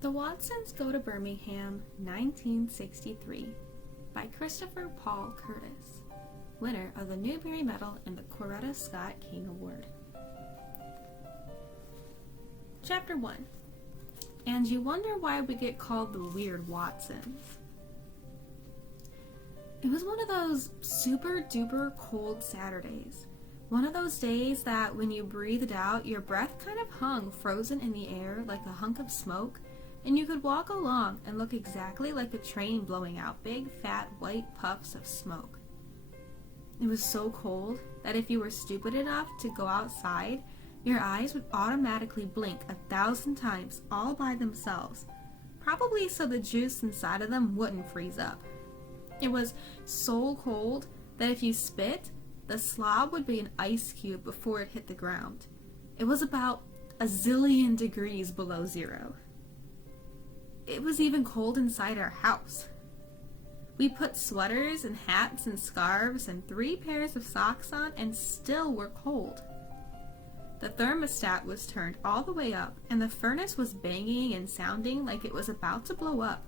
The Watsons Go to Birmingham, 1963, by Christopher Paul Curtis, winner of the Newbery Medal and the Coretta Scott King Award. Chapter 1. And you wonder why we get called the Weird Watsons. It was one of those super duper cold Saturdays. One of those days that when you breathed out, your breath kind of hung frozen in the air like a hunk of smoke, and you could walk along and look exactly like a train blowing out big, fat, white puffs of smoke. It was so cold that if you were stupid enough to go outside, your eyes would automatically blink 1,000 times all by themselves, probably so the juice inside of them wouldn't freeze up. It was so cold that if you spit, the slob would be an ice cube before it hit the ground. It was about 1,000,000,000 degrees below zero. It was even cold inside our house. We put sweaters and hats and scarves and 3 pairs of socks on and still were cold. The thermostat was turned all the way up and the furnace was banging and sounding like it was about to blow up,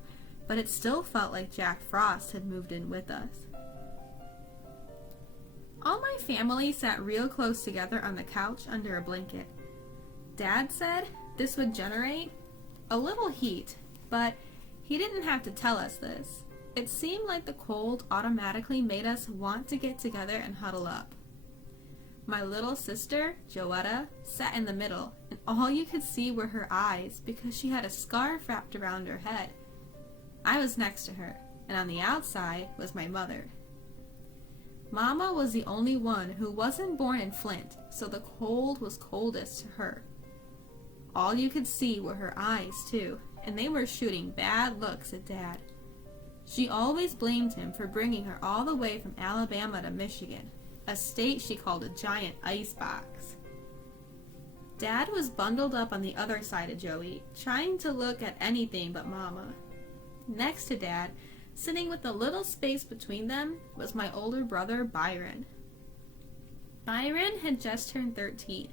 but it still felt like Jack Frost had moved in with us. All my family sat real close together on the couch under a blanket. Dad said this would generate a little heat, but he didn't have to tell us this. It seemed like the cold automatically made us want to get together and huddle up. My little sister, Joetta, sat in the middle, and all you could see were her eyes because she had a scarf wrapped around her head. I was next to her, and on the outside was my mother. Mama was the only one who wasn't born in Flint, so the cold was coldest to her. All you could see were her eyes, too, and they were shooting bad looks at Dad. She always blamed him for bringing her all the way from Alabama to Michigan, a state she called a giant icebox. Dad was bundled up on the other side of Joey, trying to look at anything but Mama. Next to Dad, sitting with a little space between them, was my older brother, Byron. Byron had just turned 13,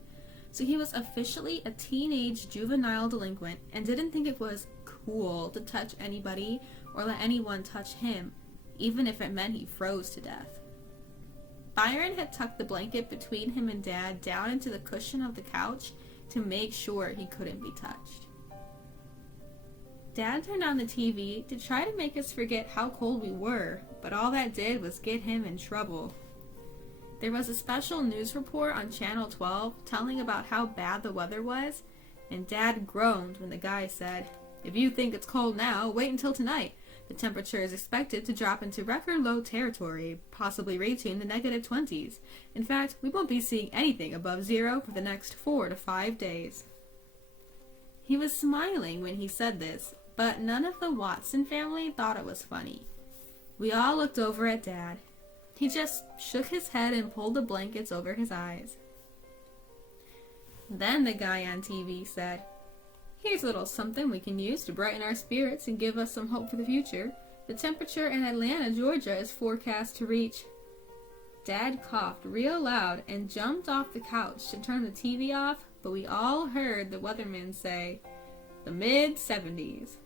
so he was officially a teenage juvenile delinquent and didn't think it was cool to touch anybody or let anyone touch him, even if it meant he froze to death. Byron had tucked the blanket between him and Dad down into the cushion of the couch to make sure he couldn't be touched. Dad turned on the TV to try to make us forget how cold we were, but all that did was get him in trouble. There was a special news report on Channel 12 telling about how bad the weather was, and Dad groaned when the guy said, "If you think it's cold now, wait until tonight. The temperature is expected to drop into record low territory, possibly reaching the -20s. In fact, we won't be seeing anything above zero for the next 4 to 5 days. He was smiling when he said this, but none of the Watson family thought it was funny. We all looked over at Dad. He just shook his head and pulled the blankets over his eyes. Then the guy on TV said, "Here's a little something we can use to brighten our spirits and give us some hope for the future. The temperature in Atlanta, Georgia is forecast to reach..." Dad coughed real loud and jumped off the couch to turn the TV off, but we all heard the weatherman say, "the mid-70s.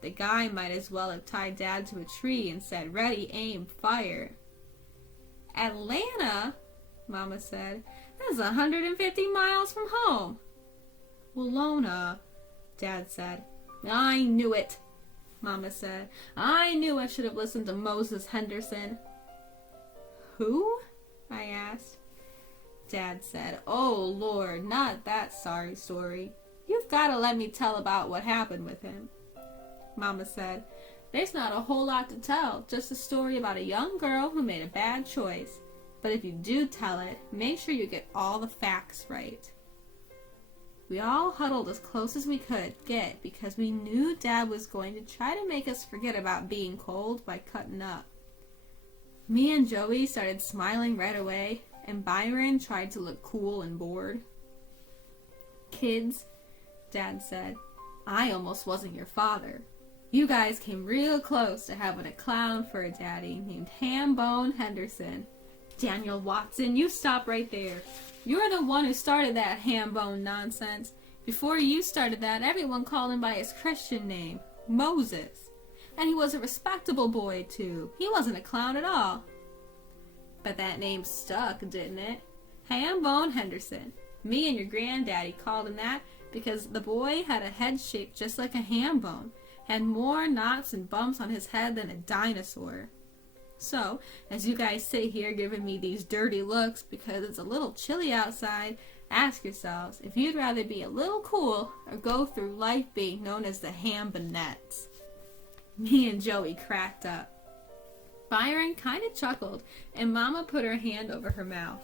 The guy might as well have tied Dad to a tree and said, "Ready, aim, fire." "Atlanta," Mama said. "That's 150 miles from home." "Well, Lona," Dad said. "I knew it," Mama said. "I knew I should have listened to Moses Henderson." "Who?" I asked. Dad said, "Oh, Lord, not that sorry story. You've got to let me tell about what happened with him." Mama said, "There's not a whole lot to tell, just a story about a young girl who made a bad choice. But if you do tell it, make sure you get all the facts right." We all huddled as close as we could get because we knew Dad was going to try to make us forget about being cold by cutting up. Me and Joey started smiling right away, and Byron tried to look cool and bored. "Kids," Dad said, "I almost wasn't your father. You guys came real close to having a clown for a daddy named Hambone Henderson." "Daniel Watson, you stop right there. You're the one who started that Hambone nonsense. Before you started that, everyone called him by his Christian name, Moses. And he was a respectable boy, too. He wasn't a clown at all. But that name stuck, didn't it? Hambone Henderson. Me and your granddaddy called him that because the boy had a head shaped just like a ham bone, had more knots and bumps on his head than a dinosaur. So, as you guys sit here giving me these dirty looks because it's a little chilly outside, ask yourselves if you'd rather be a little cool or go through life being known as the Hambonettes. Me and Joey cracked up. Byron kind of chuckled, and Mama put her hand over her mouth.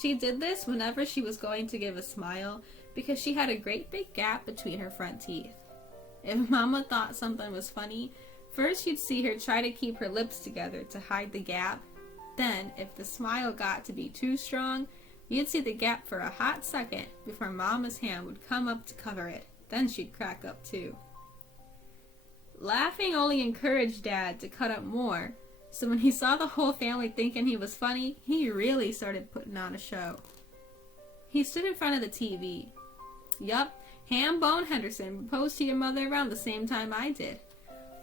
She did this whenever she was going to give a smile because she had a great big gap between her front teeth. If Mama thought something was funny, first you'd see her try to keep her lips together to hide the gap. Then, if the smile got to be too strong, you'd see the gap for a hot second before Mama's hand would come up to cover it. Then she'd crack up too. Laughing only encouraged Dad to cut up more, so when he saw the whole family thinking he was funny, he really started putting on a show. He stood in front of the TV. Yup, Hambone Henderson proposed to your mother around the same time I did.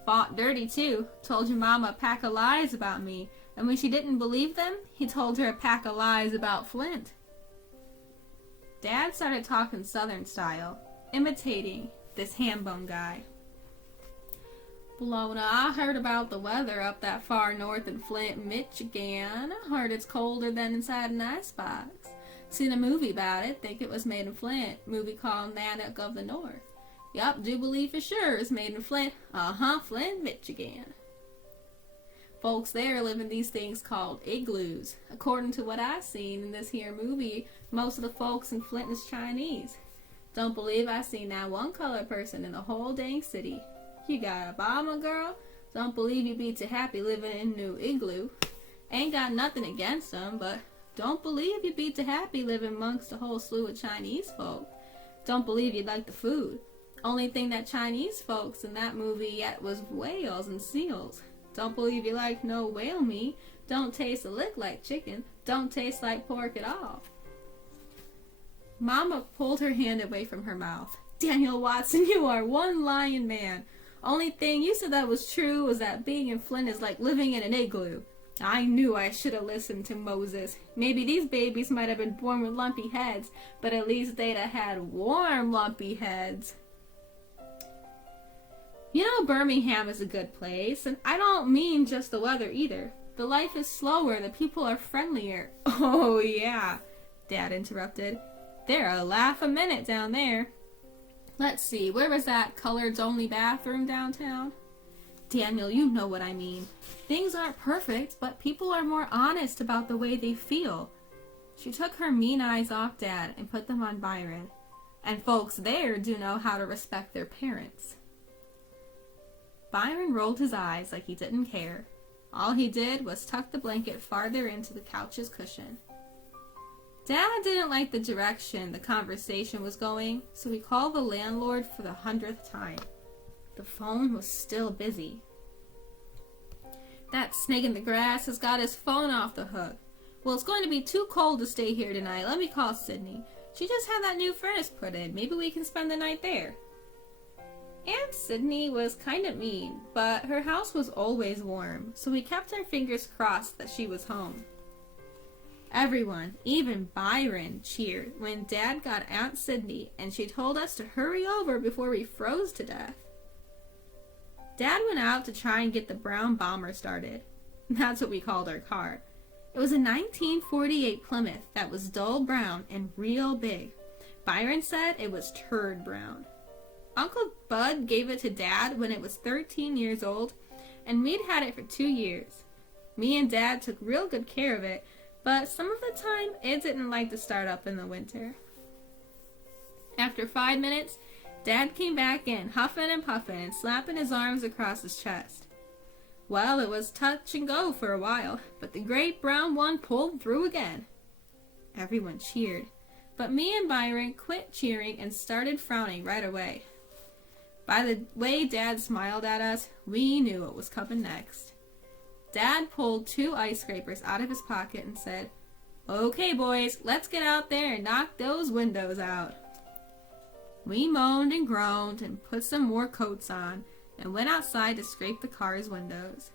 Fought dirty too, told your mama a pack of lies about me, and when she didn't believe them, he told her a pack of lies about Flint. Dad started talking Southern style, imitating this Hambone guy. Lona, I heard about the weather up that far north in Flint, Michigan. I heard it's colder than inside an icebox. Seen a movie about it, think it was made in Flint. Movie called Nanook of the North. Yup, do believe for sure it's made in Flint. Flint, Michigan. Folks there live in these things called igloos. According to what I've seen in this here movie, most of the folks in Flint is Chinese. Don't believe I seen that one colored person in the whole dang city. You got a bomber, girl? Don't believe you be too happy living in New Igloo. Ain't got nothing against them, but don't believe you be too happy living amongst a whole slew of Chinese folk. Don't believe you'd like the food. Only thing that Chinese folks in that movie yet was whales and seals. Don't believe you like no whale meat. Don't taste a lick like chicken. Don't taste like pork at all. Mama pulled her hand away from her mouth. Daniel Watson, you are one lying man. Only thing you said that was true was that being in Flint is like living in an igloo. I knew I should have listened to Moses. Maybe these babies might have been born with lumpy heads, but at least they'd have had warm lumpy heads. You know, Birmingham is a good place, and I don't mean just the weather either. The life is slower, the people are friendlier. Oh yeah, Dad interrupted. They're a laugh a minute down there. Let's see, where was that coloreds-only bathroom downtown? Daniel, you know what I mean. Things aren't perfect, but people are more honest about the way they feel. She took her mean eyes off Dad and put them on Byron. And folks there do know how to respect their parents. Byron rolled his eyes like he didn't care. All he did was tuck the blanket farther into the couch's cushion. Dad didn't like the direction the conversation was going, so he called the landlord for the 100th time. The phone was still busy. That snake in the grass has got his phone off the hook. Well, it's going to be too cold to stay here tonight. Let me call Sydney. She just had that new furnace put in. Maybe we can spend the night there. Aunt Sydney was kind of mean, but her house was always warm, so we kept our fingers crossed that she was home. Everyone, even Byron, cheered when Dad got Aunt Sydney and she told us to hurry over before we froze to death. Dad went out to try and get the brown bomber started. That's what we called our car. It was a 1948 Plymouth that was dull brown and real big. Byron said it was turd brown. Uncle Bud gave it to Dad when it was 13 years old, and we'd had it for 2 years. Me and Dad took real good care of it, but some of the time it didn't like to start up in the winter. After 5 minutes, Dad came back in, huffing and puffing and slapping his arms across his chest. Well, it was touch and go for a while, but the great brown one pulled through again. Everyone cheered, but me and Byron quit cheering and started frowning right away. By the way Dad smiled at us, we knew what was coming next. Dad pulled 2 ice scrapers out of his pocket and said, "Okay, boys, let's get out there and knock those windows out." We moaned and groaned and put some more coats on and went outside to scrape the car's windows.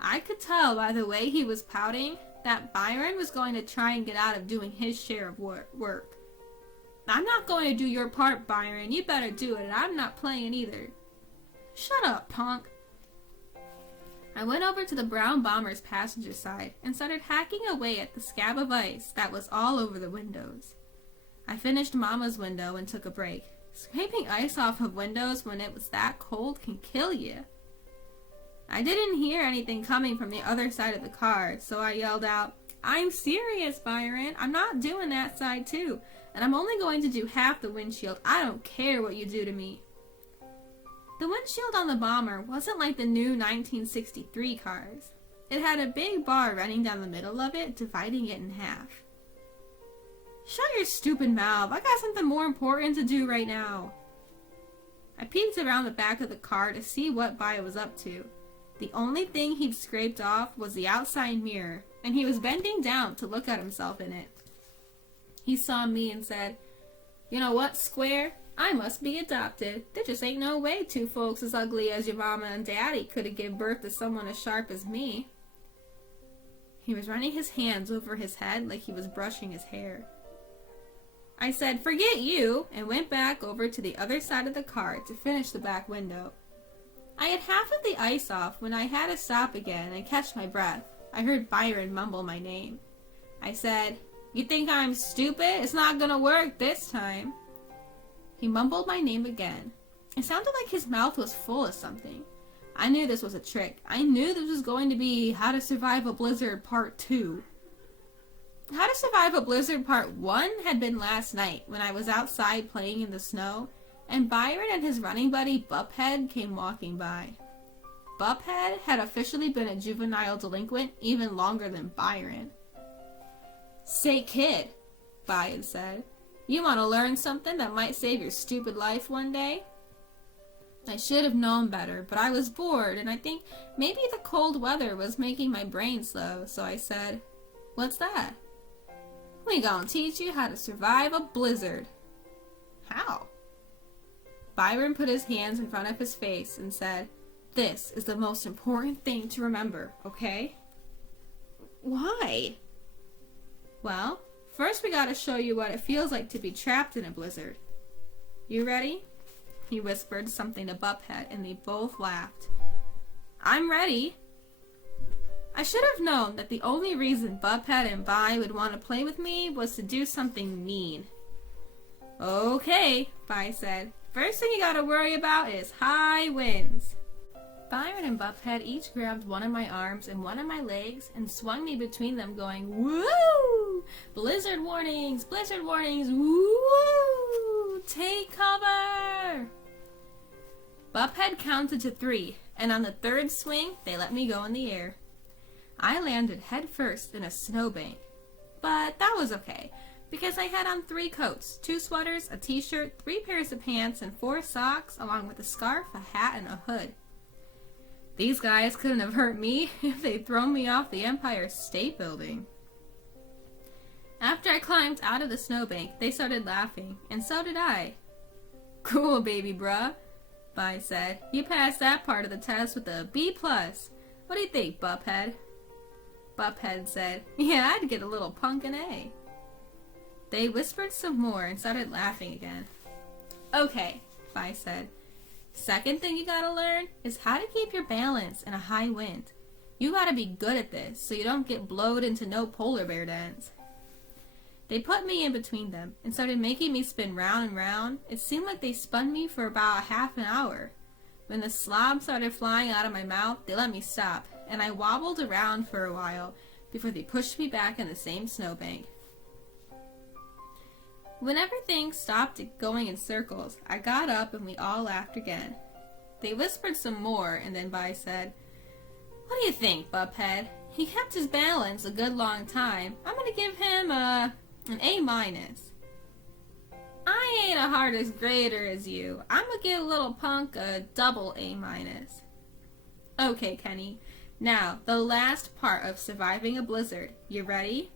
I could tell by the way he was pouting that Byron was going to try and get out of doing his share of work. I'm not going to do your part, Byron. You better do it, and I'm not playing either. Shut up, punk. I went over to the brown bomber's passenger side and started hacking away at the scab of ice that was all over the windows. I finished Mama's window and took a break. Scraping ice off of windows when it was that cold can kill you. I didn't hear anything coming from the other side of the car, so I yelled out, I'm serious, Byron. I'm not doing that side too, and I'm only going to do half the windshield. I don't care what you do to me. The windshield on the bomber wasn't like the new 1963 cars. It had a big bar running down the middle of it, dividing it in half. Shut your stupid mouth. I got something more important to do right now. I peeked around the back of the car to see what By was up to. The only thing he'd scraped off was the outside mirror, and he was bending down to look at himself in it. He saw me and said, You know what, Square? I must be adopted. There just ain't no way two folks as ugly as your mama and daddy could have given birth to someone as sharp as me. He was running his hands over his head like he was brushing his hair. I said, Forget you, and went back over to the other side of the car to finish the back window. I had half of the ice off when I had to stop again and catch my breath. I heard Byron mumble my name. I said, You think I'm stupid? It's not gonna work this time. He mumbled my name again. It sounded like his mouth was full of something. I knew this was a trick. I knew this was going to be How to Survive a Blizzard Part 2. How to Survive a Blizzard Part 1 had been last night when I was outside playing in the snow, and Byron and his running buddy Buphead came walking by. Buphead had officially been a juvenile delinquent even longer than Byron. Say, kid, Byron said, You want to learn something that might save your stupid life one day? I should have known better, but I was bored, and I think maybe the cold weather was making my brain slow, so I said, What's that? We gonna teach you how to survive a blizzard. How? Byron put his hands in front of his face and said, This is the most important thing to remember, okay? Why? Well, first we gotta show you what it feels like to be trapped in a blizzard. You ready? He whispered something to Buphead, and they both laughed. I'm ready. I should have known that the only reason Buphead and By would want to play with me was to do something mean. Okay, By said. First thing you gotta worry about is high winds. Byron and Buphead each grabbed one of my arms and one of my legs and swung me between them going, Woo! Blizzard warnings! Blizzard warnings! Woo! Take cover! Buphead counted to 3, and on the third swing, they let me go in the air. I landed head first in a snowbank, but that was okay, because I had on 3 coats, 2 sweaters, a t-shirt, 3 pairs of pants, and 4 socks, along with a scarf, a hat, and a hood. These guys couldn't have hurt me if they'd thrown me off the Empire State Building. After I climbed out of the snowbank, they started laughing, and so did I. Cool, baby bruh, By said. You passed that part of the test with a B+. What do you think, Buphead? Buphead said, Yeah, I'd get a little punkin' A. They whispered some more and started laughing again. Okay, By said. Second thing you gotta learn is how to keep your balance in a high wind. You gotta be good at this so you don't get blowed into no polar bear dens. They put me in between them and started making me spin round and round. It seemed like they spun me for about half an hour. When the slob started flying out of my mouth, they let me stop, and I wobbled around for a while before they pushed me back in the same snowbank. When everything stopped going in circles, I got up and we all laughed again. They whispered some more, and then By said, What do you think, Buphead? He kept his balance a good long time. I'm gonna give him an A-. I ain't a hardest grader as you. I'm gonna give little punk a double A-. Okay, Kenny. Now, the last part of surviving a blizzard. You ready?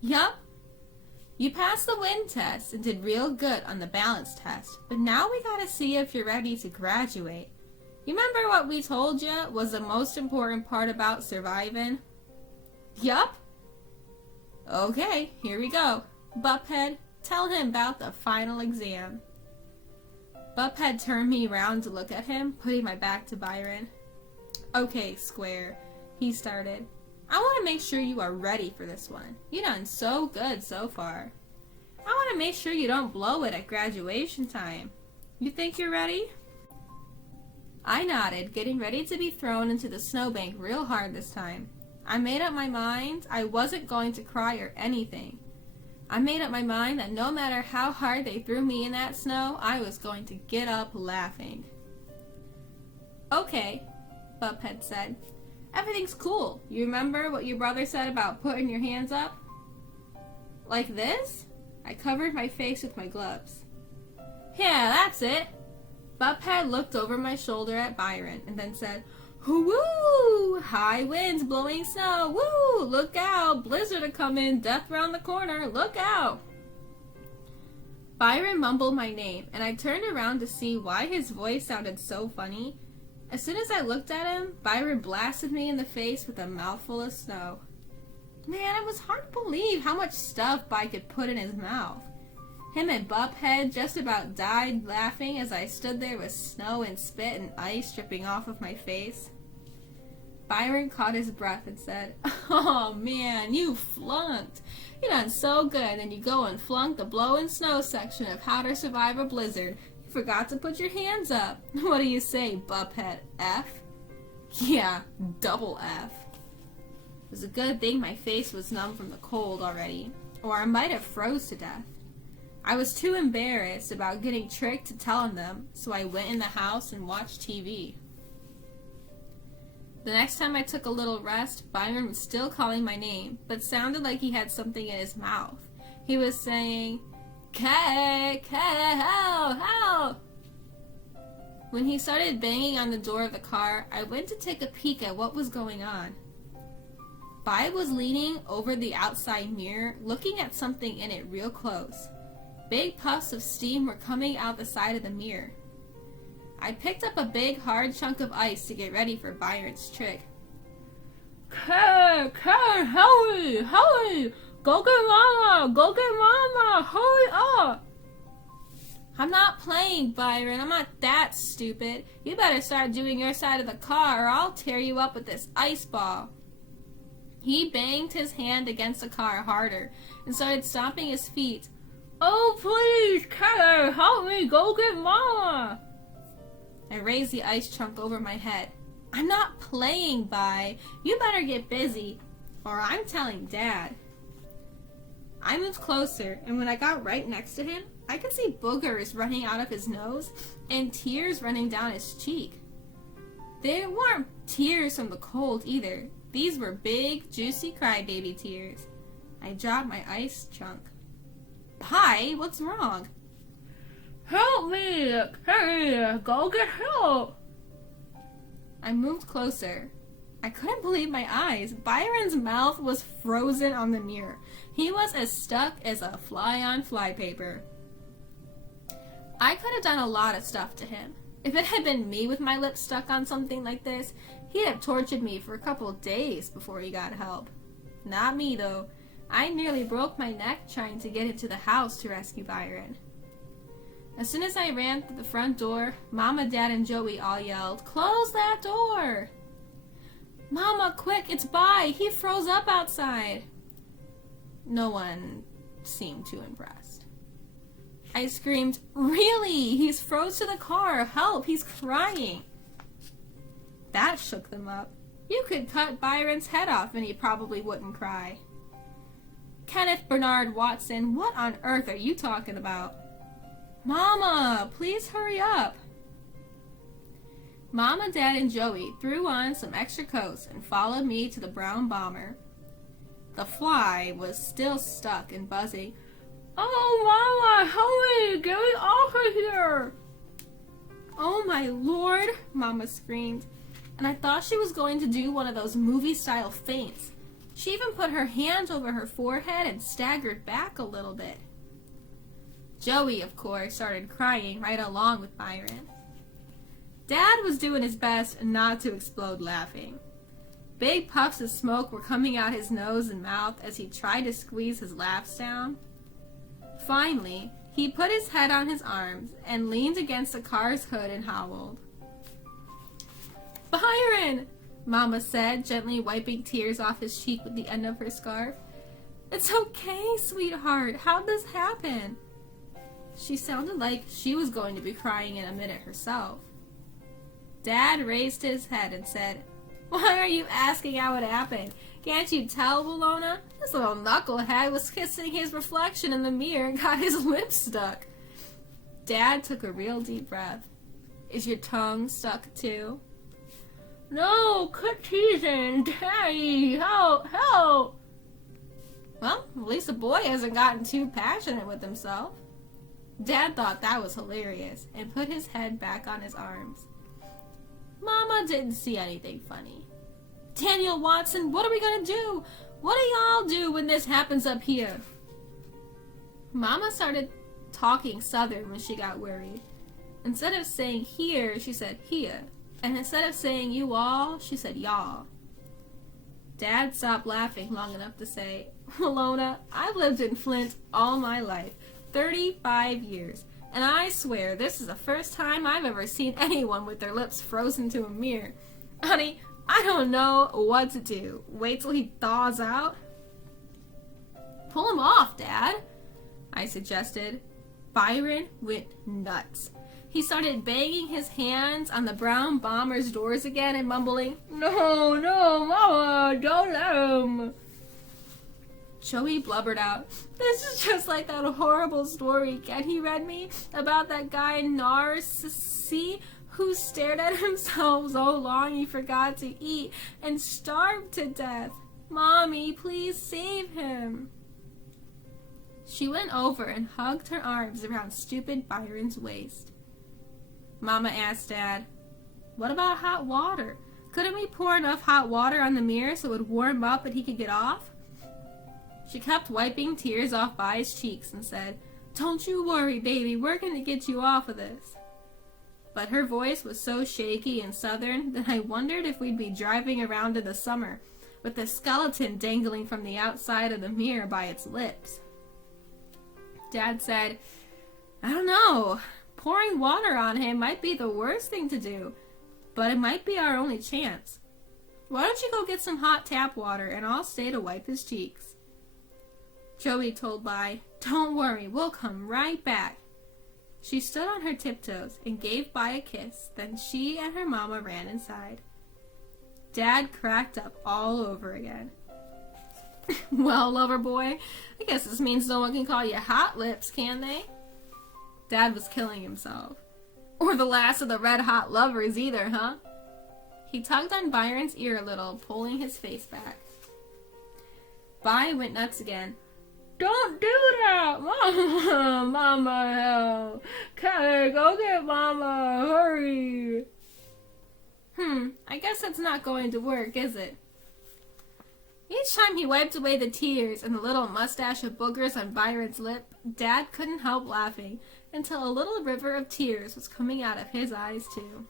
Yup. You passed the wind test and did real good on the balance test, but now we gotta see if you're ready to graduate. You remember what we told you was the most important part about surviving? Yup. Okay, here we go. Buphead, tell him about the final exam. Buphead turned me around to look at him, putting my back to Byron. Okay, Square, he started. I want to make sure you are ready for this one. You done so good so far. I want to make sure you don't blow it at graduation time. You think you're ready? I nodded, getting ready to be thrown into the snowbank real hard this time. I made up my mind I wasn't going to cry or anything. I made up my mind that no matter how hard they threw me in that snow, I was going to get up laughing. Okay, Buphead said. Everything's cool. You remember what your brother said about putting your hands up? Like this? I covered my face with my gloves. Yeah, that's it. Buphead looked over my shoulder at Byron and then said, woo! High winds blowing snow. Woo! Look out! Blizzard a comin'. Death round the corner. Look out! Byron mumbled my name, and I turned around to see why his voice sounded so funny. As soon as I looked at him, Byron blasted me in the face with a mouthful of snow. Man, it was hard to believe how much stuff By could put in his mouth. Him and Buphead just about died laughing as I stood there with snow and spit and ice dripping off of my face. Byron caught his breath and said, oh man, you flunked. You done so good, and you go and flunk the blow and snow section of How to Survive a Blizzard. You forgot to put your hands up. What do you say, Buphead? F? Yeah, double F. It was a good thing my face was numb from the cold already, or I might have froze to death. I was too embarrassed about getting tricked to telling them, so I went in the house and watched TV. The next time I took a little rest, Byron was still calling my name, but sounded like he had something in his mouth. He was saying, Kay, help! When he started banging on the door of the car, I went to take a peek at what was going on. By was leaning over the outside mirror, looking at something in it real close. Big puffs of steam were coming out the side of the mirror. I picked up a big, hard chunk of ice to get ready for Byron's trick. Kay, hurry! Go get Mama! Hurry up! I'm not playing, Byron. I'm not that stupid. You better start doing your side of the car or I'll tear you up with this ice ball. He banged his hand against the car harder and started stomping his feet. Oh, please, Kay, help me, go get Mama! I raised the ice chunk over my head. I'm not playing, By. You better get busy, or I'm telling Dad. I moved closer, and when I got right next to him, I could see boogers running out of his nose and tears running down his cheek. They weren't tears from the cold either. These were big, juicy crybaby tears. I dropped my ice chunk. By, what's wrong? Help me! Hey, go get help! I moved closer. I couldn't believe my eyes. Byron's mouth was frozen on the mirror. He was as stuck as a fly on flypaper. I could have done a lot of stuff to him. If it had been me with my lips stuck on something like this, he'd have tortured me for a couple of days before he got help. Not me, though. I nearly broke my neck trying to get into the house to rescue Byron. As soon as I ran through the front door, Mama, Dad, and Joey all yelled, "Close that door!" Mama, quick, it's By! He froze up outside! No one seemed too impressed. I screamed, "Really? He's froze to the car! Help! He's crying!" That shook them up. You could cut Byron's head off and he probably wouldn't cry. Kenneth Bernard Watson, what on earth are you talking about? Mama, please hurry up. Mama, Dad, and Joey threw on some extra coats and followed me to the brown bomber. The fly was still stuck and buzzing. Oh, Mama, hurry! Get me off of here! Oh, my Lord, Mama screamed, and I thought she was going to do one of those movie-style faints. She even put her hand over her forehead and staggered back a little bit. Joey, of course, started crying right along with Byron. Dad was doing his best not to explode laughing. Big puffs of smoke were coming out his nose and mouth as he tried to squeeze his laughs down. Finally, he put his head on his arms and leaned against the car's hood and howled. "Byron!" Mama said, gently wiping tears off his cheek with the end of her scarf. "It's okay, sweetheart. How'd this happen?" She sounded like she was going to be crying in a minute herself. Dad raised his head and said, "Why are you asking how it happened? Can't you tell, Bologna? This little knucklehead was kissing his reflection in the mirror and got his lips stuck." Dad took a real deep breath. "Is your tongue stuck too?" "No, quit teasing, Daddy, help, help." Well, at least the boy hasn't gotten too passionate with himself. Dad thought that was hilarious and put his head back on his arms. Mama didn't see anything funny. "Daniel Watson, what are we gonna do? What do y'all do when this happens up here?" Mama started talking Southern when she got worried. Instead of saying here, she said here. And instead of saying you all, she said y'all. Dad stopped laughing long enough to say, "Walona, I've lived in Flint all my life, 35 years, and I swear this is the first time I've ever seen anyone with their lips frozen to a mirror. Honey, I don't know what to do. Wait till he thaws out?" "Pull him off, Dad," I suggested. Byron went nuts. He started banging his hands on the brown bomber's doors again and mumbling, "No, no, Mama, don't let him." Joey blubbered out, "This is just like that horrible story Getty read me about that guy Narcissi who stared at himself so long he forgot to eat and starved to death. Mommy, please save him." She went over and hugged her arms around stupid Byron's waist. Mama asked Dad, "What about hot water? Couldn't we pour enough hot water on the mirror so it would warm up and he could get off?" She kept wiping tears off By's cheeks and said, "Don't you worry, baby, we're going to get you off of this." But her voice was so shaky and Southern that I wondered if we'd be driving around in the summer with the skeleton dangling from the outside of the mirror by its lips. Dad said, "I don't know. Pouring water on him might be the worst thing to do, but it might be our only chance. Why don't you go get some hot tap water and I'll stay to wipe his cheeks." Joey told By, "Don't worry, we'll come right back." She stood on her tiptoes and gave By a kiss, then she and her mama ran inside. Dad cracked up all over again. "Well, lover boy, I guess this means no one can call you Hot Lips, can they?" Dad was killing himself. "Or the last of the red hot lovers either, huh?" He tugged on Byron's ear a little, pulling his face back. By went nuts again. "Don't do that! Mama! Mama, help! Okay, go get Mama! Hurry!" I guess that's not going to work, is it? Each time he wiped away the tears and the little mustache of boogers on Byron's lip, Dad couldn't help laughing until a little river of tears was coming out of his eyes too.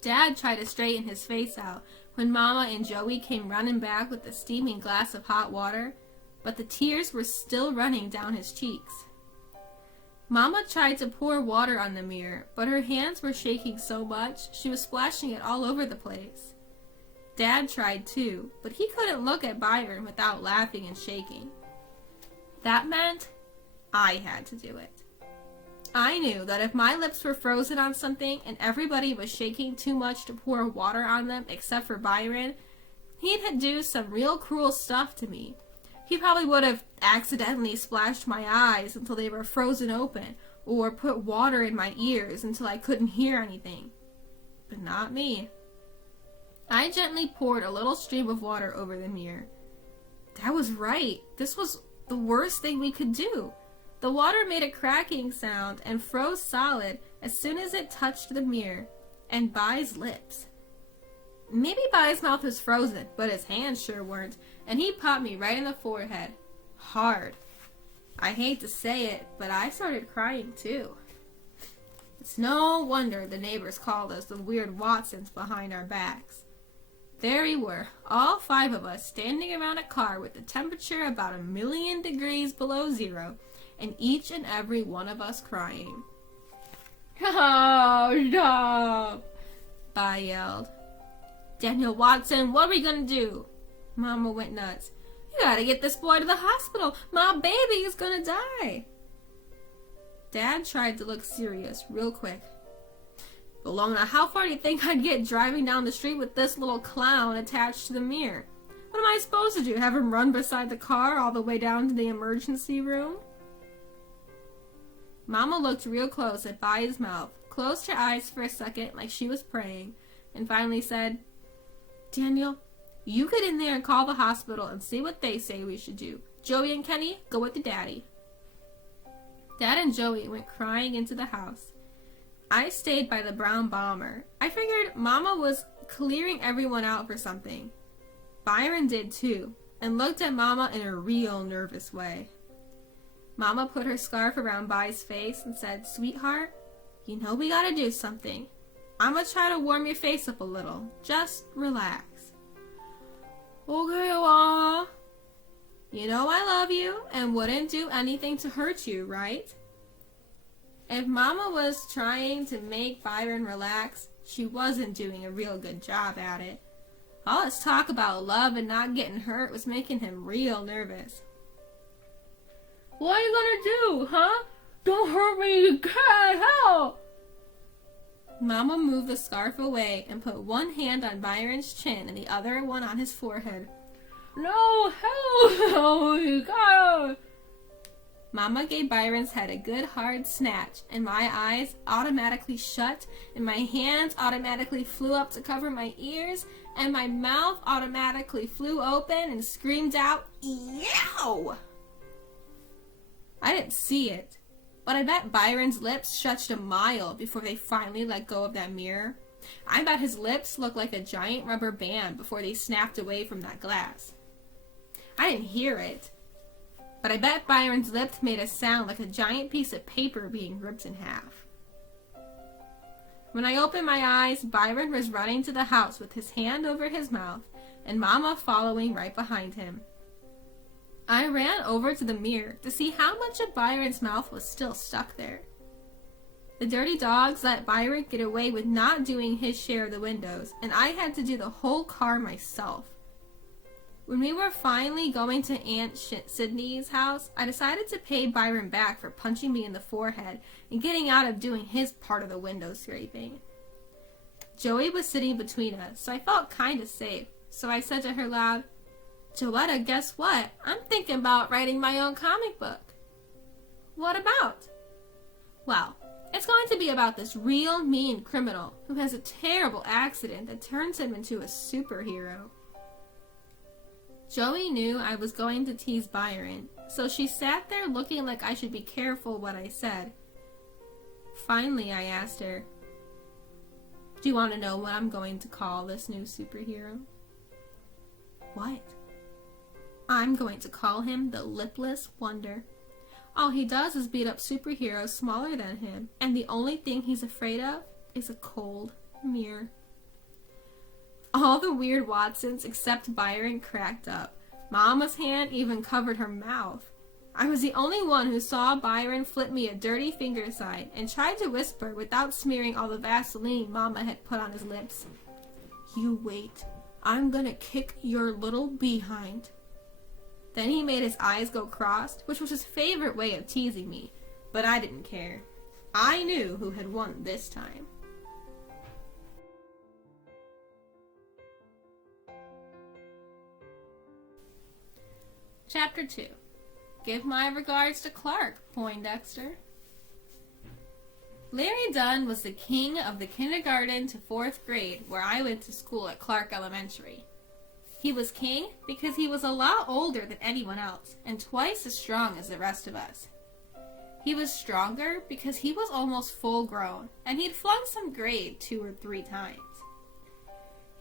Dad tried to straighten his face out when Mama and Joey came running back with a steaming glass of hot water, but the tears were still running down his cheeks. Mama tried to pour water on the mirror, but her hands were shaking so much she was splashing it all over the place. Dad tried too, but he couldn't look at Byron without laughing and shaking. That meant I had to do it. I knew that if my lips were frozen on something and everybody was shaking too much to pour water on them except for Byron, he'd do some real cruel stuff to me. He probably would have accidentally splashed my eyes until they were frozen open, or put water in my ears until I couldn't hear anything. But not me. I gently poured a little stream of water over the mirror. Dad was right. This was the worst thing we could do. The water made a cracking sound and froze solid as soon as it touched the mirror and By's lips. Maybe Bobby's mouth was frozen, but his hands sure weren't, and he popped me right in the forehead. Hard. I hate to say it, but I started crying too. It's no wonder the neighbors called us the weird Watsons behind our backs. There we were, all 5 of us, standing around a car with the temperature about 1,000,000 degrees below zero, and each and every one of us crying. "Oh, stop!" Bi yelled. "Daniel Watson, what are we gonna do?" Mama went nuts. "You gotta get this boy to the hospital. My baby is gonna die." Dad tried to look serious real quick. "Bologna, how far do you think I'd get driving down the street with this little clown attached to the mirror? What am I supposed to do, have him run beside the car all the way down to the emergency room?" Mama looked real close at Bi's mouth, closed her eyes for a second like she was praying, and finally said, "Daniel, you get in there and call the hospital and see what they say we should do. Joey and Kenny, go with the daddy." Dad and Joey went crying into the house. I stayed by the brown bomber. I figured Mama was clearing everyone out for something. Byron did too, and looked at Mama in a real nervous way. Mama put her scarf around Bi's face and said, "Sweetheart, you know we gotta do something. I'm gonna try to warm your face up a little. Just relax." "Okay, Mama. You know I love you and wouldn't do anything to hurt you, right?" If Mama was trying to make Byron relax, she wasn't doing a real good job at it. All this talk about love and not getting hurt was making him real nervous. "What are you gonna do, huh? Don't hurt me, you can't help!" Mama moved the scarf away and put one hand on Byron's chin and the other one on his forehead. "No, help! You gotta..." Mama gave Byron's head a good hard snatch, and my eyes automatically shut, and my hands automatically flew up to cover my ears, and my mouth automatically flew open and screamed out, "Yow!" I didn't see it, but I bet Byron's lips stretched a mile before they finally let go of that mirror. I bet his lips looked like a giant rubber band before they snapped away from that glass. I didn't hear it, but I bet Byron's lips made a sound like a giant piece of paper being ripped in half. When I opened my eyes, Byron was running to the house with his hand over his mouth, and Mama following right behind him. I ran over to the mirror to see how much of Byron's mouth was still stuck there. The dirty dogs let Byron get away with not doing his share of the windows, and I had to do the whole car myself. When we were finally going to Aunt Sydney's house, I decided to pay Byron back for punching me in the forehead and getting out of doing his part of the window scraping. Joey was sitting between us, so I felt kind of safe, so I said to her loud, "Joetta, guess what? I'm thinking about writing my own comic book." "What about?" "Well, it's going to be about this real mean criminal who has a terrible accident that turns him into a superhero." Joey knew I was going to tease Byron, so she sat there looking like I should be careful what I said. Finally, I asked her, "Do you want to know what I'm going to call this new superhero?" "What?" "I'm going to call him the Lipless Wonder. All he does is beat up superheroes smaller than him, and the only thing he's afraid of is a cold mirror." All the weird Watsons except Byron cracked up. Mama's hand even covered her mouth. I was the only one who saw Byron flip me a dirty finger sign and tried to whisper without smearing all the Vaseline Mama had put on his lips. "You wait. I'm gonna kick your little behind." Then he made his eyes go crossed, which was his favorite way of teasing me, but I didn't care. I knew who had won this time. Chapter 2. Give my regards to Clark, Poindexter. Larry Dunn was the king of the kindergarten to 4th grade where I went to school at Clark Elementary. He was king because he was a lot older than anyone else and twice as strong as the rest of us. He was stronger because he was almost full grown and he'd flunked some grade 2 or 3 times.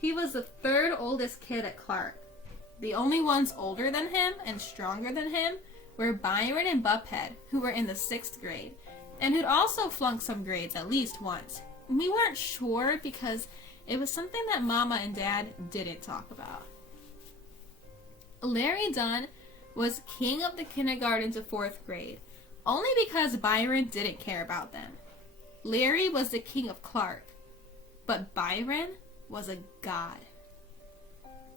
He was the third oldest kid at Clark. The only ones older than him and stronger than him were Byron and Buphead, who were in the 6th grade, and who'd also flunked some grades at least once. We weren't sure because it was something that Mama and Dad didn't talk about. Larry Dunn was king of the kindergarten to 4th grade, only because Byron didn't care about them. Larry was the king of Clark, but Byron was a god.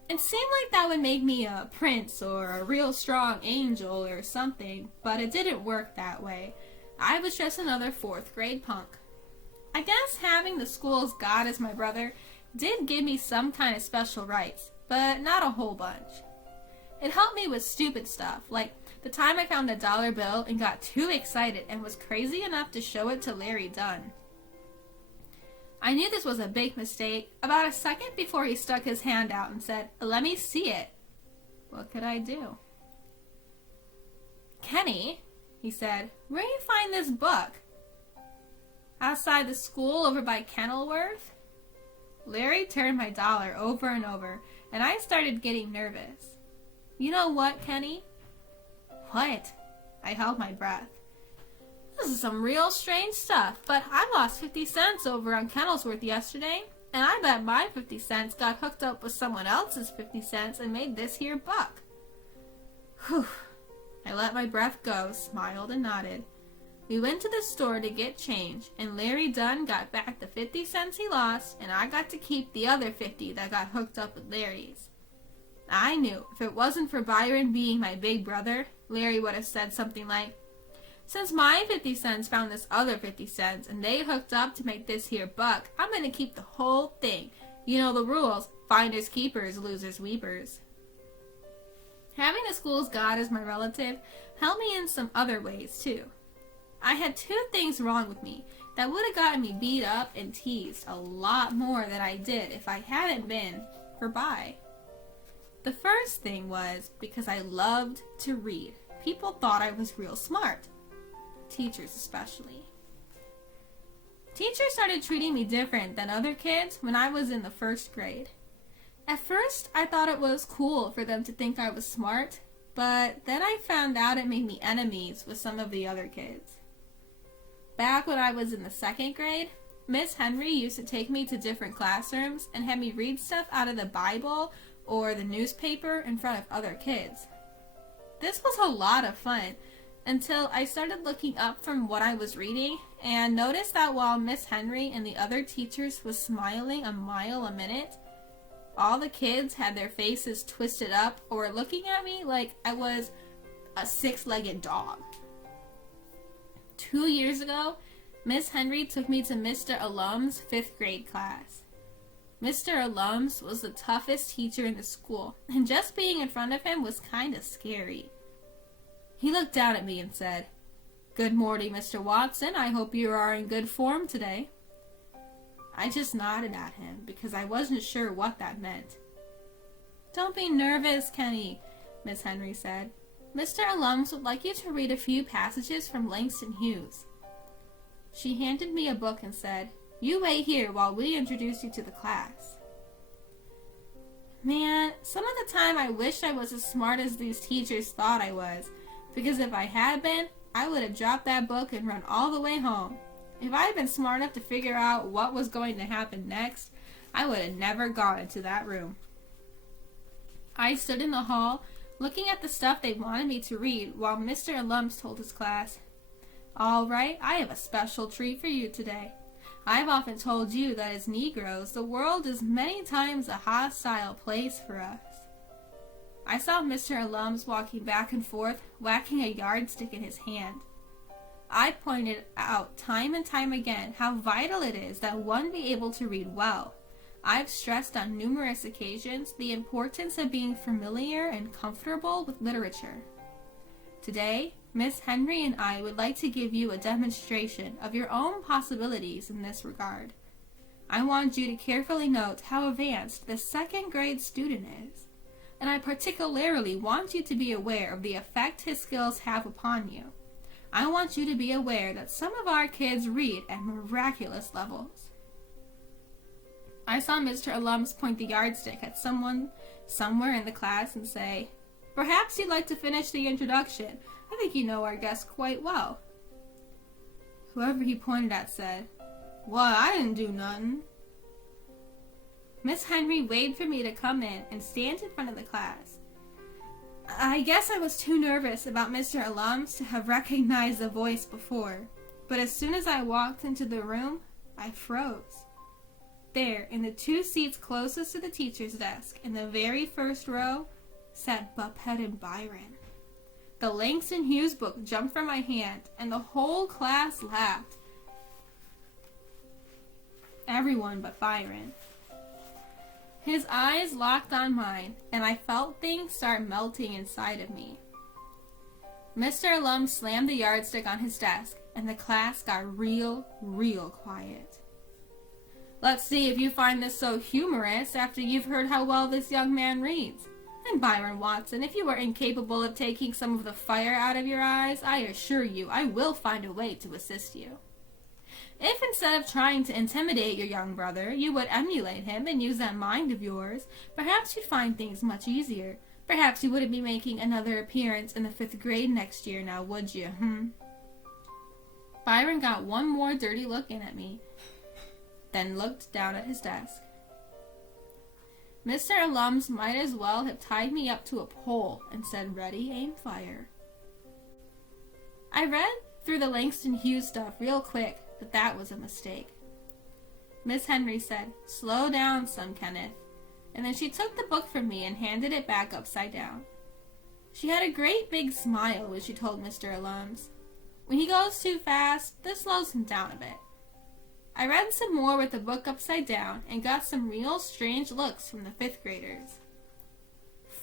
It seemed like that would make me a prince or a real strong angel or something, but it didn't work that way. I was just another 4th grade punk. I guess having the school's god as my brother did give me some kind of special rights, but not a whole bunch. It helped me with stupid stuff, like the time I found a dollar bill and got too excited and was crazy enough to show it to Larry Dunn. I knew this was a big mistake about a second before he stuck his hand out and said, "Let me see it." What could I do? "Kenny," he said, "where do you find this book?" "Outside the school over by Kenilworth." Larry turned my dollar over and over, and I started getting nervous. "You know what, Kenny?" "What?" I held my breath. "This is some real strange stuff, but I lost 50 cents over on Kenilworth yesterday, and I bet my 50 cents got hooked up with someone else's 50 cents and made this here buck." Whew. I let my breath go, smiled, and nodded. We went to the store to get change, and Larry Dunn got back the 50 cents he lost, and I got to keep the other 50 that got hooked up with Larry's. I knew if it wasn't for Byron being my big brother, Larry would have said something like, "Since my 50 cents found this other 50 cents and they hooked up to make this here buck, I'm going to keep the whole thing. You know the rules, finders keepers, losers weepers." Having the school's god as my relative helped me in some other ways too. I had 2 things wrong with me that would have gotten me beat up and teased a lot more than I did if I hadn't been for By. The first thing was because I loved to read. People thought I was real smart. Teachers especially. Teachers started treating me different than other kids when I was in the 1st grade. At first, I thought it was cool for them to think I was smart, but then I found out it made me enemies with some of the other kids. Back when I was in the 2nd grade, Miss Henry used to take me to different classrooms and have me read stuff out of the Bible or the newspaper in front of other kids. This was a lot of fun until I started looking up from what I was reading and noticed that while Miss Henry and the other teachers was smiling a mile a minute, all the kids had their faces twisted up or were looking at me like I was a 6-legged dog. 2 years ago, Miss Henry took me to Mr. Alum's 5th grade class. Mr. Alums was the toughest teacher in the school, and just being in front of him was kind of scary. He looked down at me and said, "Good morning, Mr. Watson. I hope you are in good form today." I just nodded at him because I wasn't sure what that meant. "Don't be nervous, Kenny," Miss Henry said. "Mr. Alums would like you to read a few passages from Langston Hughes." She handed me a book and said, "You wait here while we introduce you to the class." Man, some of the time I wished I was as smart as these teachers thought I was, because if I had been, I would have dropped that book and run all the way home. If I had been smart enough to figure out what was going to happen next, I would have never gone into that room. I stood in the hall, looking at the stuff they wanted me to read, while Mr. Alums told his class, "All right, I have a special treat for you today. I've often told you that as Negroes, the world is many times a hostile place for us." I saw Mr. Alums walking back and forth, whacking a yardstick in his hand. I pointed out time and time again how vital it is that one be able to read well. I've stressed on numerous occasions the importance of being familiar and comfortable with literature. Today, Miss Henry and I would like to give you a demonstration of your own possibilities in this regard. I want you to carefully note how advanced the 2nd grade student is, and I particularly want you to be aware of the effect his skills have upon you. I want you to be aware that some of our kids read at miraculous levels. I saw Mr. Alums point the yardstick at someone somewhere in the class and say, "Perhaps you'd like to finish the introduction. I think you know our guest quite well." Whoever he pointed at said, "Well, I didn't do nothing." Miss Henry waved for me to come in and stand in front of the class. I guess I was too nervous about Mr. Alums to have recognized the voice before, but as soon as I walked into the room, I froze. There, in the 2 seats closest to the teacher's desk, in the very first row, sat Buphead and Byron. The Langston Hughes book jumped from my hand, and the whole class laughed. Everyone but Byron. His eyes locked on mine, and I felt things start melting inside of me. Mr. Alum slammed the yardstick on his desk, and the class got real quiet. "Let's see if you find this so humorous after you've heard how well this young man reads. And Byron Watson, if you are incapable of taking some of the fire out of your eyes, I assure you I will find a way to assist you. If instead of trying to intimidate your young brother, you would emulate him and use that mind of yours, perhaps you'd find things much easier. Perhaps you wouldn't be making another appearance in the 5th grade next year now, would you, Byron got one more dirty look in at me, then looked down at his desk. Mr. Alums might as well have tied me up to a pole and said, "Ready, aim, fire." I read through the Langston Hughes stuff real quick, but that was a mistake. Miss Henry said, "Slow down some, Kenneth," and then she took the book from me and handed it back upside down. She had a great big smile when she told Mr. Alums, "When he goes too fast, this slows him down a bit." I read some more with the book upside down and got some real strange looks from the 5th graders.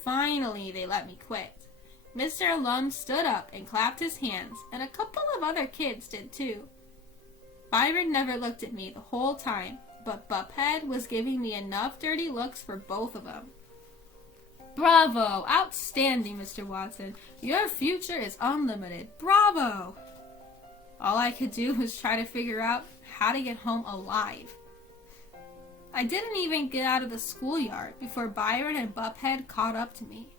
Finally, they let me quit. Mr. Alum stood up and clapped his hands, and a couple of other kids did too. Byron never looked at me the whole time, but Buphead was giving me enough dirty looks for both of them. "Bravo! Outstanding, Mr. Watson. Your future is unlimited. Bravo!" All I could do was try to figure out how to get home alive. I didn't even get out of the schoolyard before Byron and Buphead caught up to me.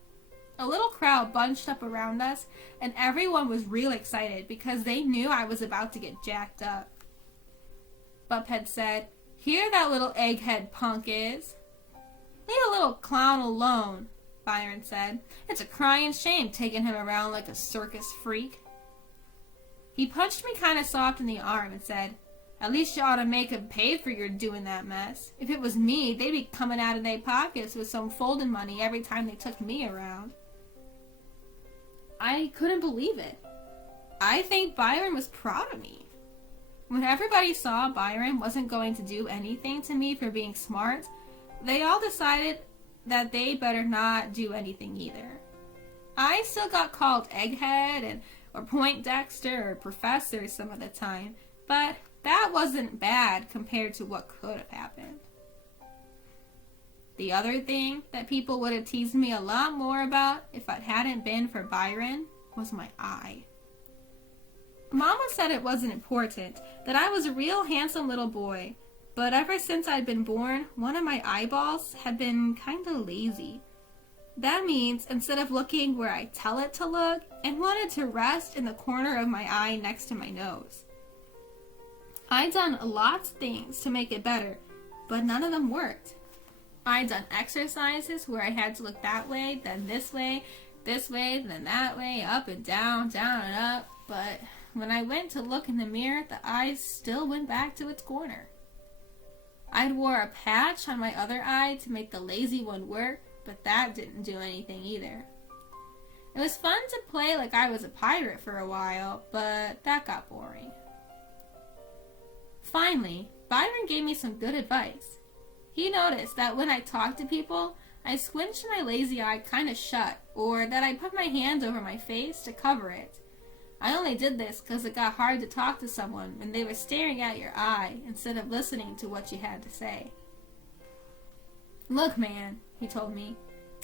A little crowd bunched up around us, and everyone was real excited because they knew I was about to get jacked up. Buphead said, "Here that little egghead punk is." "Leave a little clown alone," Byron said. "It's a crying shame taking him around like a circus freak." He punched me kind of soft in the arm and said, "At least you ought to make him pay for your doing that mess. If it was me, they'd be coming out of their pockets with some folding money every time they took me around." I couldn't believe it. I think Byron was proud of me. When everybody saw Byron wasn't going to do anything to me for being smart, they all decided that they better not do anything either. I still got called egghead or Poindexter or professor some of the time, but that wasn't bad compared to what could have happened. The other thing that people would have teased me a lot more about if it hadn't been for Byron was my eye. Mama said it wasn't important, that I was a real handsome little boy, but ever since I'd been born, one of my eyeballs had been kinda lazy. That means instead of looking where I tell it to look, it wanted to rest in the corner of my eye next to my nose. I'd done lots of things to make it better, but none of them worked. I'd done exercises where I had to look that way, then this way, then that way, up and down and up, but when I went to look in the mirror, the eye still went back to its corner. I'd wore a patch on my other eye to make the lazy one work, but that didn't do anything either. It was fun to play like I was a pirate for a while, but that got boring. Finally, Byron gave me some good advice. He noticed that when I talked to people, I squinched my lazy eye kind of shut, or that I put my hand over my face to cover it. I only did this because it got hard to talk to someone when they were staring at your eye instead of listening to what you had to say. "Look, man," he told me,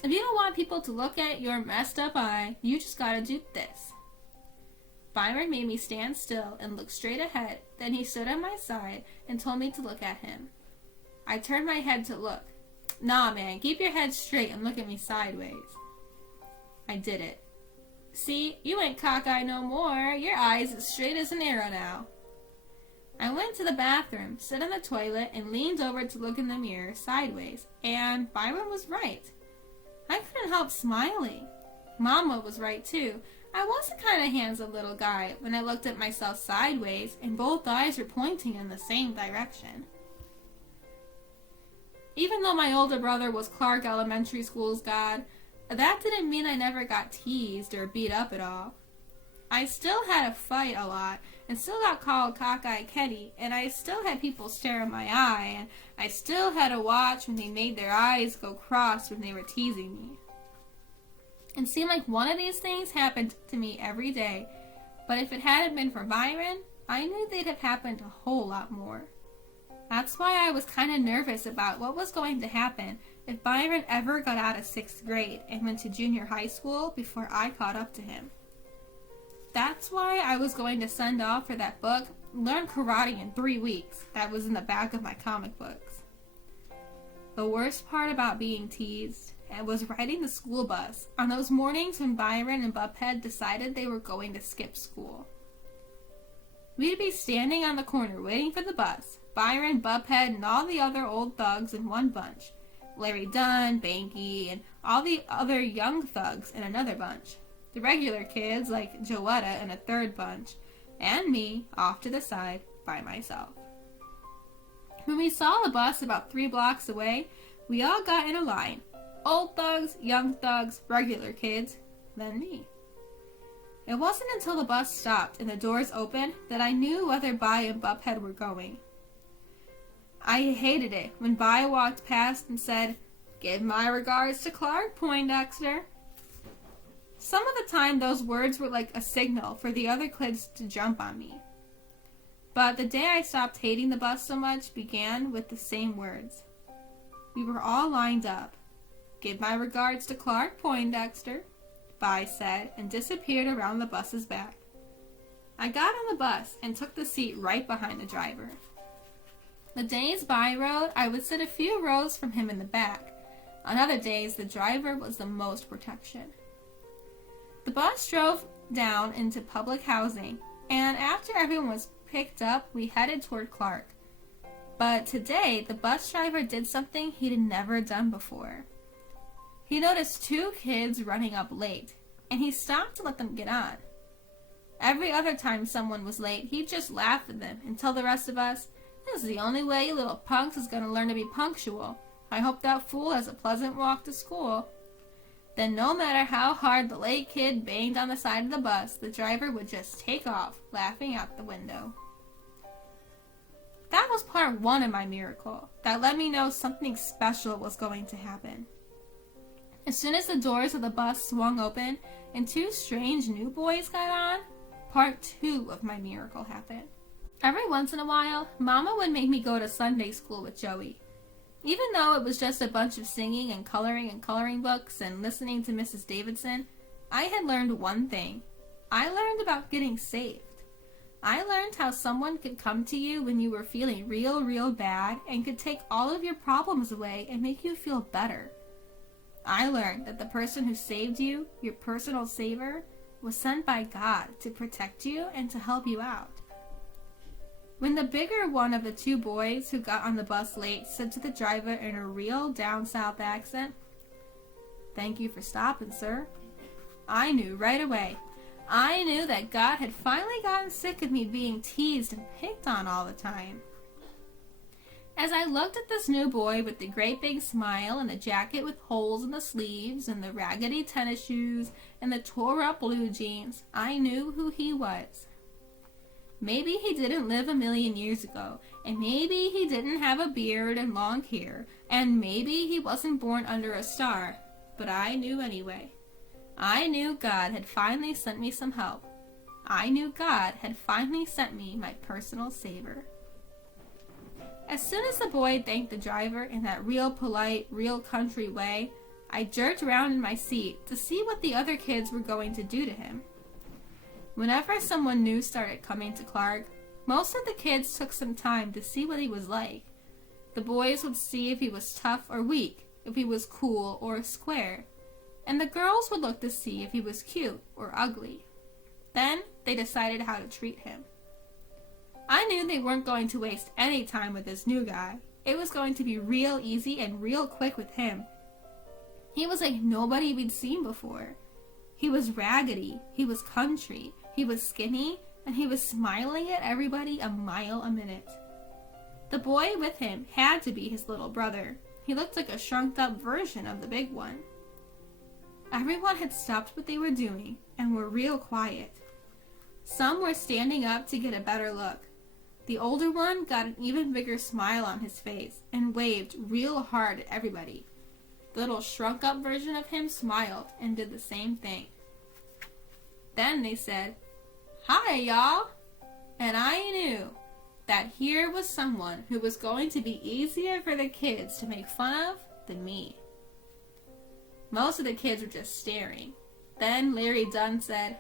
"if you don't want people to look at your messed up eye, you just gotta do this." Byron made me stand still and look straight ahead, then he stood at my side and told me to look at him. I turned my head to look. Nah, man, keep your head straight and look at me sideways. I did it. See, you ain't cockeyed no more. Your eyes as straight as an arrow now. I went to the bathroom, sat on the toilet, and leaned over to look in the mirror sideways, and Byron was right. I couldn't help smiling. Mama was right too. I was a kind of handsome little guy when I looked at myself sideways and both eyes were pointing in the same direction. Even though my older brother was Clark Elementary School's god, that didn't mean I never got teased or beat up at all. I still had to fight a lot and still got called Cockeye Kenny, and I still had people stare in my eye, and I still had to watch when they made their eyes go cross when they were teasing me. It seemed like one of these things happened to me every day, but if it hadn't been for Byron, I knew they'd have happened a whole lot more. That's why I was kind of nervous about what was going to happen if Byron ever got out of 6th grade and went to junior high school before I caught up to him. That's why I was going to send off for that book, Learn Karate in 3 weeks, that was in the back of my comic books. The worst part about being teased was riding the school bus on those mornings when Byron and Bubhead decided they were going to skip school. We'd be standing on the corner waiting for the bus, Byron, Bubhead, and all the other old thugs in one bunch, Larry Dunn, Banky, and all the other young thugs in another bunch, the regular kids like Joetta in a third bunch, and me off to the side by myself. When we saw the bus about 3 blocks away, we all got in a line. Old thugs, young thugs, regular kids, then me. It wasn't until the bus stopped and the doors opened that I knew whether Bai and Bubhead were going. I hated it when Bai walked past and said, "Give my regards to Clark, Poindexter." Some of the time those words were like a signal for the other kids to jump on me. But the day I stopped hating the bus so much began with the same words. We were all lined up. "Give my regards to Clark, Poindexter," Bai said, and disappeared around the bus's back. I got on the bus and took the seat right behind the driver. The days Bai rode, I would sit a few rows from him in the back. On other days, the driver was the most protection. The bus drove down into public housing, and after everyone was picked up, we headed toward Clark. But today, the bus driver did something he'd never done before. He noticed 2 kids running up late, and he stopped to let them get on. Every other time someone was late, he'd just laugh at them and tell the rest of us, "This is the only way you little punks is going to learn to be punctual. I hope that fool has a pleasant walk to school." Then no matter how hard the late kid banged on the side of the bus, the driver would just take off, laughing out the window. That was part 1 of my miracle. That let me know something special was going to happen. As soon as the doors of the bus swung open and 2 strange new boys got on, part 2 of my miracle happened. Every once in a while, Mama would make me go to Sunday school with Joey. Even though it was just a bunch of singing and coloring books and listening to Mrs. Davidson, I had learned one thing. I learned about getting saved. I learned how someone could come to you when you were feeling real bad and could take all of your problems away and make you feel better. I learned that the person who saved you, your personal savior, was sent by God to protect you and to help you out. When the bigger one of the 2 boys who got on the bus late said to the driver in a real down south accent, "Thank you for stopping, sir," I knew right away. I knew that God had finally gotten sick of me being teased and picked on all the time. As I looked at this new boy with the great big smile and the jacket with holes in the sleeves and the raggedy tennis shoes and the tore up blue jeans, I knew who he was. Maybe he didn't live a million years ago, and maybe he didn't have a beard and long hair, and maybe he wasn't born under a star, but I knew anyway. I knew God had finally sent me some help. I knew God had finally sent me my personal savior. As soon as the boy thanked the driver in that real polite, real country way, I jerked around in my seat to see what the other kids were going to do to him. Whenever someone new started coming to Clark, most of the kids took some time to see what he was like. The boys would see if he was tough or weak, if he was cool or square, and the girls would look to see if he was cute or ugly. Then they decided how to treat him. I knew they weren't going to waste any time with this new guy. It was going to be real easy and real quick with him. He was like nobody we'd seen before. He was raggedy, he was country, he was skinny, and he was smiling at everybody a mile a minute. The boy with him had to be his little brother. He looked like a shrunk-up version of the big one. Everyone had stopped what they were doing and were real quiet. Some were standing up to get a better look. The older one got an even bigger smile on his face and waved real hard at everybody. The little shrunk-up version of him smiled and did the same thing. Then they said, "Hi, y'all!" And I knew that here was someone who was going to be easier for the kids to make fun of than me. Most of the kids were just staring. Then Larry Dunn said,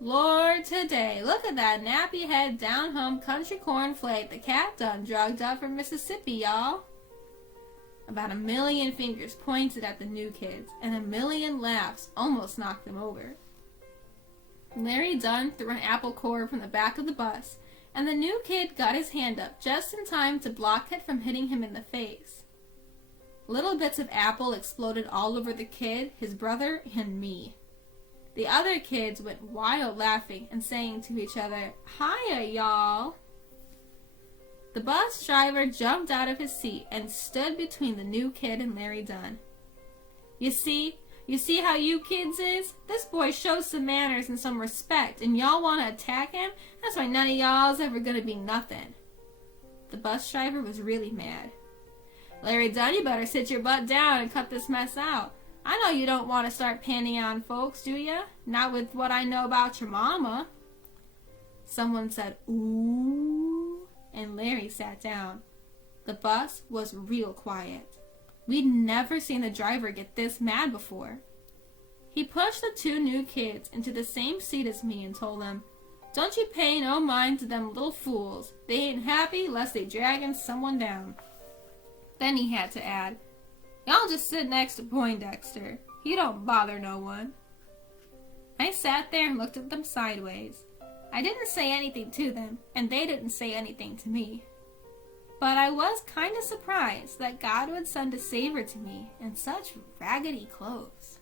"Lord, today, look at that nappy-head down-home country cornflake the cat done drugged up from Mississippi, y'all." About 1,000,000 fingers pointed at the new kids, and 1,000,000 laughs almost knocked them over. Larry Dunn threw an apple core from the back of the bus, and the new kid got his hand up just in time to block it from hitting him in the face. Little bits of apple exploded all over the kid, his brother, and me. The other kids went wild laughing and saying to each other, "Hiya, y'all." The bus driver jumped out of his seat and stood between the new kid and Larry Dunn. You see how you kids is? This boy shows some manners and some respect, and y'all want to attack him? That's why none of y'all's ever going to be nothing." The bus driver was really mad. "Larry Dunn, you better sit your butt down and cut this mess out. I know you don't want to start panning on folks, do ya? Not with what I know about your mama." Someone said, "Ooh," and Larry sat down. The bus was real quiet. We'd never seen the driver get this mad before. He pushed the two new kids into the same seat as me and told them, "Don't you pay no mind to them little fools. They ain't happy lest they draggin' someone down." Then he had to add, "Y'all just sit next to Poindexter. He don't bother no one." I sat there and looked at them sideways. I didn't say anything to them, and they didn't say anything to me. But I was kind of surprised that God would send a savior to me in such raggedy clothes.